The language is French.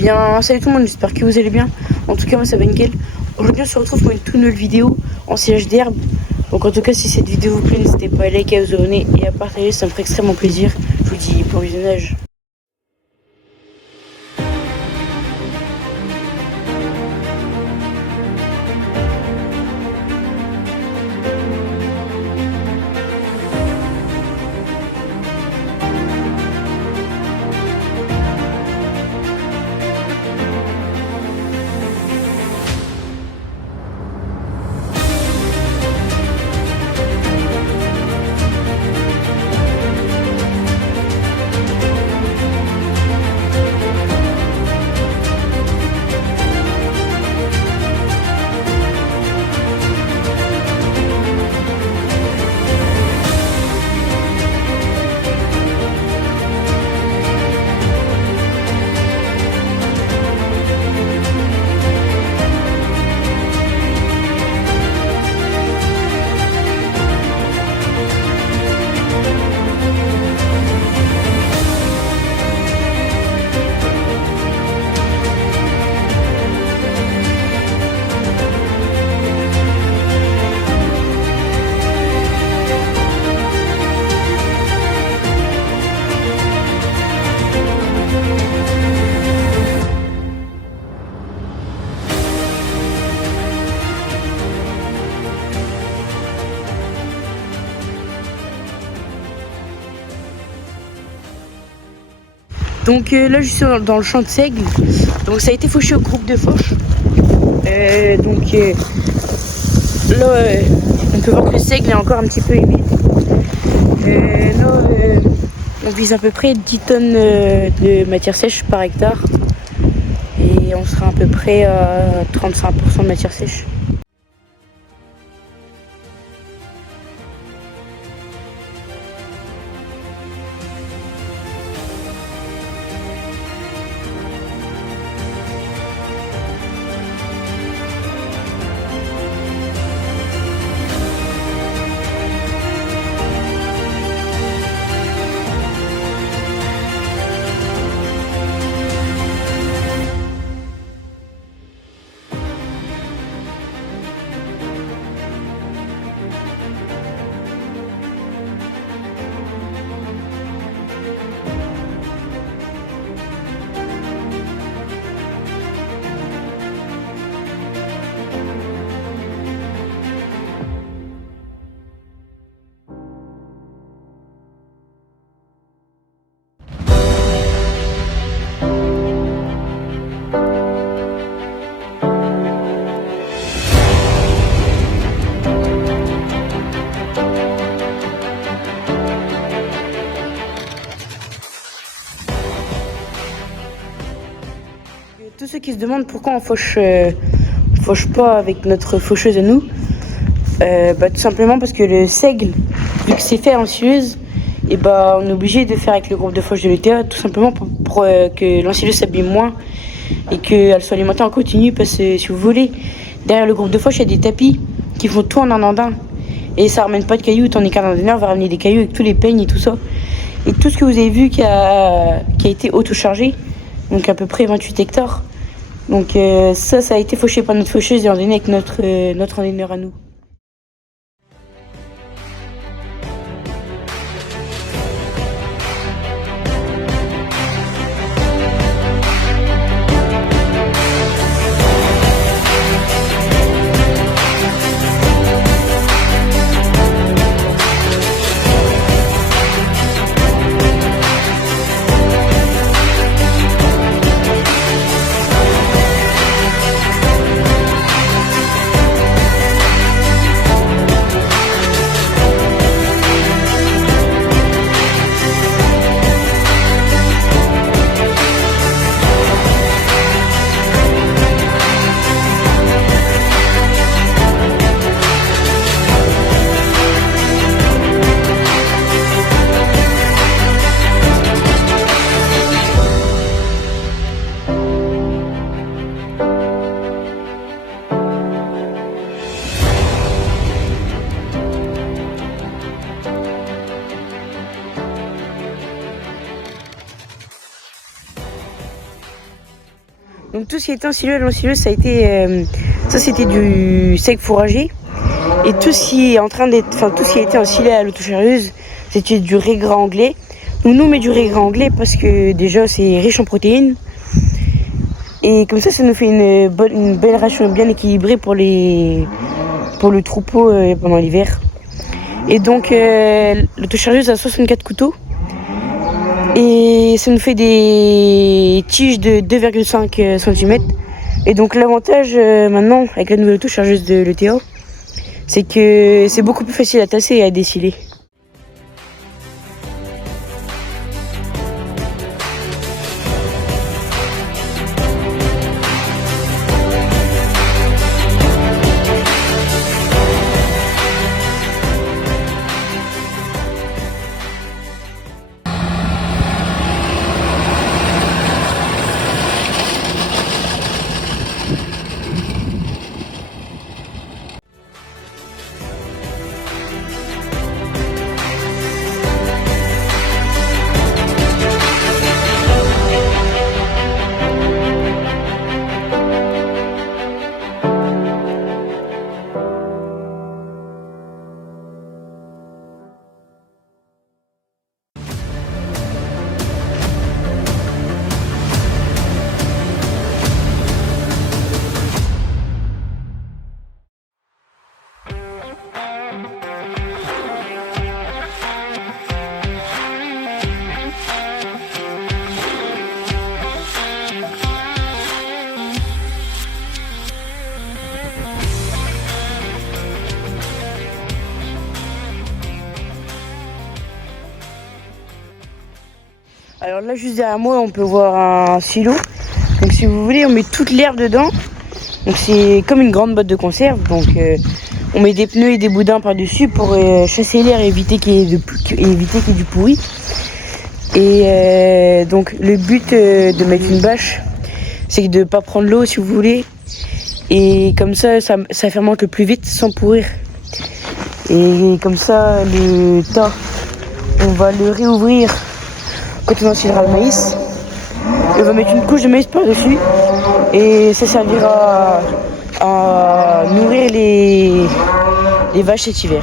Bien, salut tout le monde, j'espère que vous allez bien. En tout cas, moi ça va nickel. Aujourd'hui, on se retrouve pour une toute nouvelle vidéo en sillage d'herbe. Donc, en tout cas, si cette vidéo vous plaît, n'hésitez pas à liker, à vous abonner et à partager, ça me ferait extrêmement plaisir. Je vous dis bon visionnage. Donc là je suis dans le champ de seigle. Donc ça a été fauché au groupe de fauche. Là on peut voir que le seigle est encore un petit peu humide. Là on vise à peu près 10 tonnes de matière sèche par hectare. Et on sera à peu près à 35% de matière sèche. Tous ceux qui se demandent pourquoi on fauche pas avec notre faucheuse à nous, tout simplement parce que le seigle, vu que c'est fait en scileuse, et on est obligé de faire avec le groupe de fauche de l'ETA, tout simplement pour que l'ensileuse s'abîme moins et qu'elle soit alimentée en continu. Parce que si vous voulez, derrière le groupe de fauche, il y a des tapis qui font tout en un andin et ça ramène pas de cailloux, tandis qu'un andineur va ramener des cailloux avec tous les peignes et tout ça. Et tout ce que vous avez vu qui a été auto-chargé, donc à peu près 28 hectares. Donc ça a été fauché par notre faucheuse et andonné avec notre andonneur à nous. Donc tout ce qui était ensileuse, ça a été, ça c'était du sec fourragé. Et tout ce qui est en train d'être, enfin tout ce qui a été ensilé à l'autochargeuse, c'était du riz gras anglais. Donc nous on met du riz gras anglais parce que déjà c'est riche en protéines. Et comme ça nous fait une belle ration bien équilibrée pour le troupeau pendant l'hiver. Et donc l'autochargeuse a 64 couteaux. Et ça nous fait des tiges de 2,5 cm. Et donc l'avantage maintenant avec la nouvelle autochargeuse de l'ETA, c'est que c'est beaucoup plus facile à tasser et à déciler. Alors là juste derrière moi on peut voir un silo. Donc si vous voulez on met toute l'herbe dedans. Donc c'est comme une grande botte de conserve. Donc on met des pneus et des boudins par dessus pour chasser l'air et éviter qu'il y ait du pourri. Et donc le but de mettre une bâche, c'est de ne pas prendre l'eau si vous voulez. Et comme ça fermente le plus vite sans pourrir. Et comme ça le tas, on va le réouvrir quand on ensilera le maïs. Et on va mettre une couche de maïs par-dessus. Et ça servira à nourrir les vaches cet hiver.